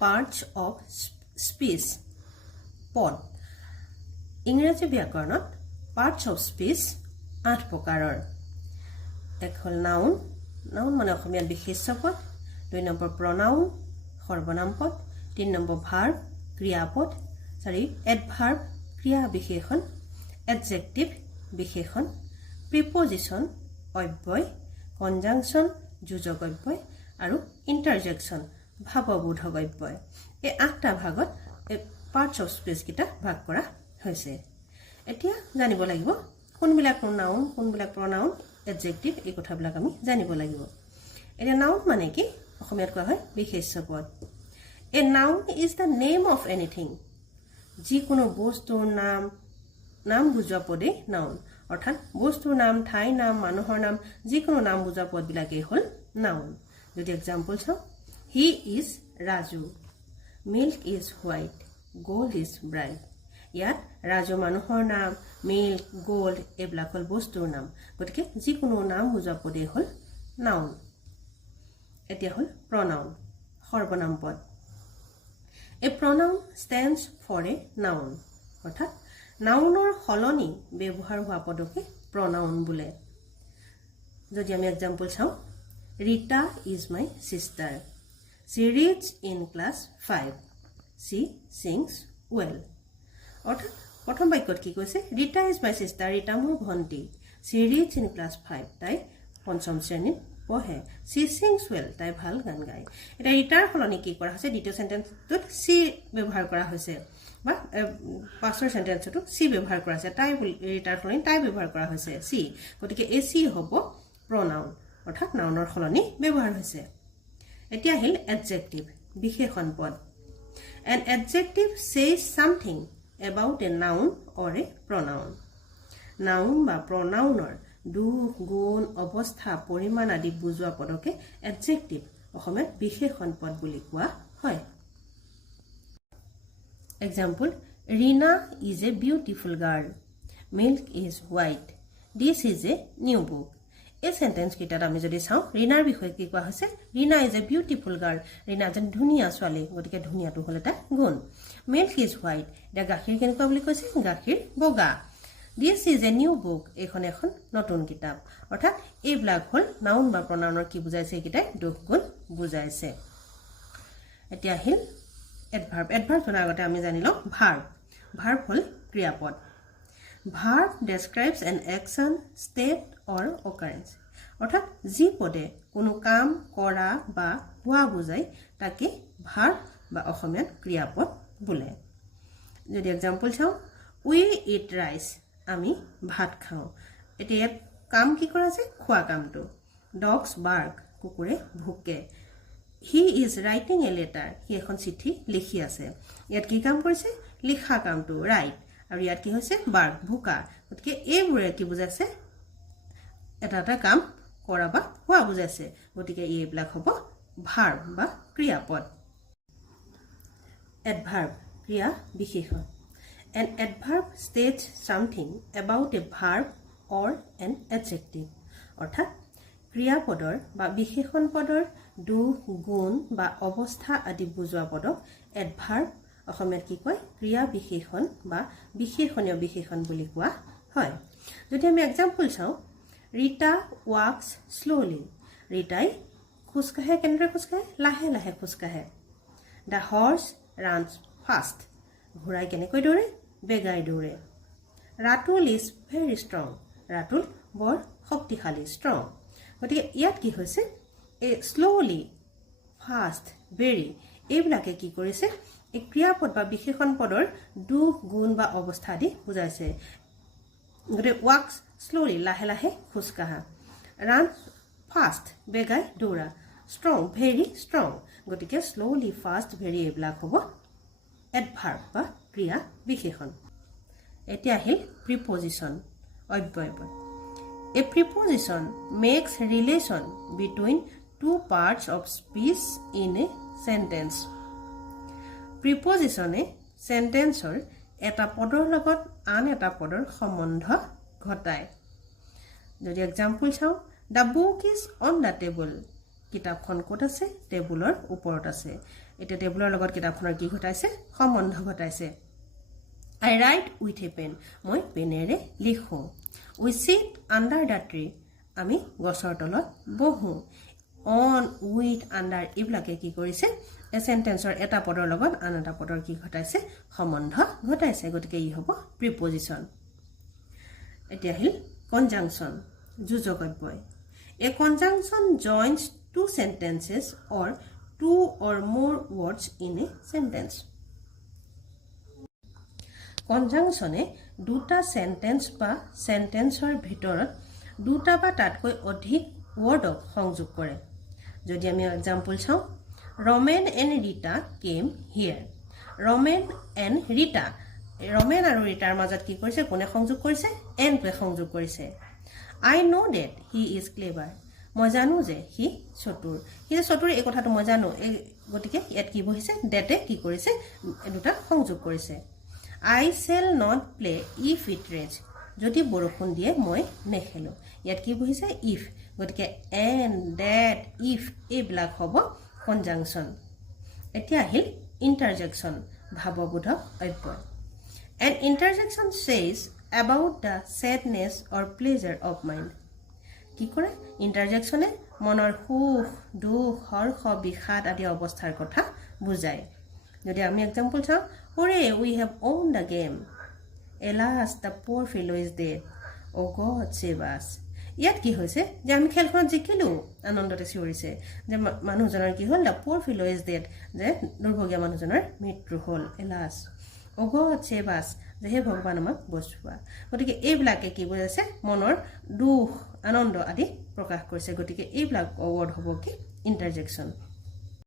parts of speech পদ ইংৰাজী ব্যাকৰণত parts of speech 8 প্ৰকাৰৰ এক হল নাউন নাউন মানে অসমীয়াত বিশেষ্য পদ 2 নম্বৰ pronoun সৰ্বনাম পদ 3 নম্বৰ verb ক্ৰিয়াপদ 4 adverb ক্ৰিয়া বিশেষণ adjective বিশেষণ preposition অব্যয় conjunction যোজক অব্যয় আৰু interjection ভাৱবোধক অব্যয় এই 8টা ভাগত parts of speech কিটা ভাগ কৰা হৈছে এতিয়া জানিব লাগিব কোনবিলাক নাউন কোনবিলাক pronoun adjective এই কথাবিলাক আমি জানিব লাগিব এটা নাউন মানে কি অসমীয়াত কোৱা হয় বিশেষ্য পদ a noun is the name of anything যিকোনো বস্তুৰ নাম বুজোৱা পদে নাউন অৰ্থাৎ বস্তুৰ নাম ঠাই নাম মানুহৰ নাম যিকোনো নাম বুজোৱা পদবিলাকেই হ'ল নাউন যদি एग्जांपल চাও he is raju milk is white gold is bright ইয়াত ৰাজু মানুহৰ নাম মিল্ক গোল্ড এইবিলাক হ'ল বস্তুৰ নাম গতিকে যিকোনো নাম বুজোৱা পদে হ'ল নাউন এতিয়া হ'ল pronoun সৰ্বনাম পদ a pronoun stands for a noun অৰ্থাৎ নাউনৰ হলনি ব্যৱহাৰ হোৱা পদকে pronoun বোলে যদি আমি एग्जांपल চাও Rita is my sister she reads in class 5 she sings well অর্থাৎ প্রথম বাক্যত কি কৈছে Rita is my sister Rita মোৰ ভন্টি she reads in class 5 তাই পঞ্চম শ্ৰেণীত পঢ়ে she sings well তাই ভাল গান গায় এটা ৰিটাৰ হলনি কি কৰা হৈছে দ্বিতীয় সেন্টেন্সটোত she ব্যৱহাৰ কৰা হৈছে বা পাছৰ সেন্টেন্সটো she ব্যৱহাৰ কৰা হৈছে তাই ৰিটাৰ হলনি তাই ব্যৱহাৰ কৰা হৈছে she গতিকে a she হ'ব pronoun অৰ্থাৎ নাউনৰ হলনি ব্যৱহাৰ হৈছে এতিয়া আহিল adjective বিশেষণ পদ an adjective says something about a noun or a pronoun noun বা pronounৰ দুখ গুণ অৱস্থা পৰিমাণ আদি বুজোৱা পদকে adjective অসমীয়াত বিশেষণ পদ বুলি কোৱা হয় example Rina is a beautiful girl milk is white this is a new book এই সেন্টেন্স কিটাত আমি যদি চাও ৰিনাৰ বিষয়ে কি কোৱা হৈছে Rina is a beautiful girl Rina যেন ধুনীয়া ছোৱালী গতিকে ধুনীয়াটো হ'ল এটা গুণ মিল্ক ইজ হোৱাইট এটা গাখীৰ কেনেকুৱা বুলি কৈছে গাখীৰ বগা this is a new book এখন এখন নতুন কিতাপ অৰ্থাৎ এইবিলাক হ'ল নাউন বা প্ৰনাউনৰ কি বুজাইছে কিটাই দুখ গুণ বুজাইছে এতিয়া আহিল এডভাৰ্ব এডভাৰ্ব জনাৰ আগতে আমি জানিলোঁ ভাৰ্ব ভাৰ্ব হ'ল ক্ৰিয়াপদ Verb describes an action, state or occurrence. অৰ্থাৎ যি পদে কোনো কাম কৰা বা হোৱা বুজায় তাকে verb বা অসমীয়াত ক্ৰিয়াপদ বোলে যদি एग्जांपल চাও we eat rice আমি ভাত খাওঁ এতিয়া ইয়াত কাম কি কৰা আছে খোৱা কামটো dogs bark কুকুৰে ভুকে he is writing a letter হি এখন চিঠি লিখি আছে ইয়াত কি কাম কৰিছে লিখা কামটো write আৰু ইয়াত কি হৈছে বাৰ্ক ভুকা গতিকে এইবোৰে কি বুজাইছে এটা কাম কৰা বা হোৱা বুজাইছে গতিকে এইবিলাক হ'ব ভাৰ্ব বা ক্ৰিয়াপদ এডভাৰ্ব ক্ৰিয়া বিশেষণ an adverb states something about a verb or an adjective অৰ্থাৎ ক্ৰিয়াপদৰ বা বিশেষণ পদৰ দুখ গুণ বা অৱস্থা আদি বুজোৱা পদক এডভাৰ্ব অসমীয়াত কি কয় ক্ৰিয়া বিশেষণ বা বিশেষণীয় বিশেষণ বুলি কোৱা হয় যদি আমি एग्जांपल চাও ৰিটা walks slowly ৰিটাই খোজকাঢ়ে কেনেদৰে খোজকাঢ়ে লাহে লাহে খোজকাঢ়ে the horse runs fast ঘোঁৰাই কেনেকৈ দৌৰে বেগাই দৌৰে Ratul is very strong Ratul বৰ শক্তিশালী strong গতিকে ইয়াত কি হৈছে এ slowly fast very এইবিলাকে কি কৰিছে এই ক্ৰিয়াপদ বা বিশেষণ পদৰ দুখ গুণ বা অৱস্থা দি বুজাইছে গতে walks slowly লাহে লাহে খোজকাঢ়া run fast বেগাই দৌৰা strong very strong গতিকে slowly fast very এইবিলাক হ'ব adverb বা ক্ৰিয়া বিশেষণ এতিয়া আহিল preposition অব্যয় পদ a preposition makes relation between two parts of speech in a sentence প্ৰিপজিশনে সেন্টেন্সৰ এটা পদৰ লগত আন এটা পদৰ সম্বন্ধ ঘটায় যদি एग्जांपल চাও the book is on the table কিতাপখন ক'ত আছে টেবুলৰ ওপৰত আছে এটা টেবুলৰ লগত কিতাপখনৰ কি ঘটাইছে সম্বন্ধ ঘটাইছে I write with a pen মই পেনেৰে লিখো we sit under the tree আমি গছৰ তলত বহো on with under ইবিলাকে কি কৰিছে এ সেন্টেন্সৰ এটা পদৰ লগত আন এটা পদৰ কি ঘটাইছে সম্বন্ধ ঘটাইছে গতিকে ই হ'ব প্ৰিপজিশন এতিয়া হিল কনজাংশন যোজক অব্যয় a conjunction joins two sentences or two or more words in a sentence কনজাংশনে দুটা সেন্টেন্স বা সেন্টেন্সৰ ভিতৰত দুটা বা তাতকৈ অধিক ওয়াৰ্ডক সংযোগ কৰে যদি আমি এক্সাম্পল চাওঁ Ramen and Rita came here Ramen and Rita Ramen আৰু ৰীতাৰ মাজত কি কৰিছে কোনে সংযোগ কৰিছে এণ্ডটোৱে সংযোগ কৰিছে I know that he is clever মই জানো যে হি চতুৰ এই কথাটো মই জানো গতিকে ইয়াত কি বহিছে ডেটে কি কৰিছে দুটা সংযোগ কৰিছে I shall not play if it rains যদি বৰষুণ দিয়ে মই নেখেলো ইয়াত কি বহিছে if গতিকে and that if এইবিলাক হ'ব কনজাংশন এতিয়া আহিল ইন্টাৰজেকশন ভাৱবোধক অব্যয় an interjection says about the sadness or pleasure of mind কি কৰে ইন্টাৰজেকশনে মনৰ সুখ দুখ হৰ্ষ বিষাদ আদি অৱস্থাৰ কথা বুজায় যদি আমি এক্সাম্পল চাওঁ Hooray, we have won the game. Alas, the poor fellow is dead. Oh God, save us. ইয়াত কি হৈছে যে আমি খেলখন জিকিলো আনন্দতে চিঞৰিছে যে মানুহজনৰ কি হ'ল the poor fellow is dead যে দুৰ্ভগীয়া মানুহজনৰ মৃত্যু হ'ল alas oh God, save us যে হে ভগৱান আমাক বচোৱা গতিকে এইবিলাকে কি বুজাইছে মনৰ দুখ আনন্দ আদি প্ৰকাশ কৰিছে গতিকে এইবিলাক ৱৰ্ড হ'ব কি ইন্টাৰজেকশন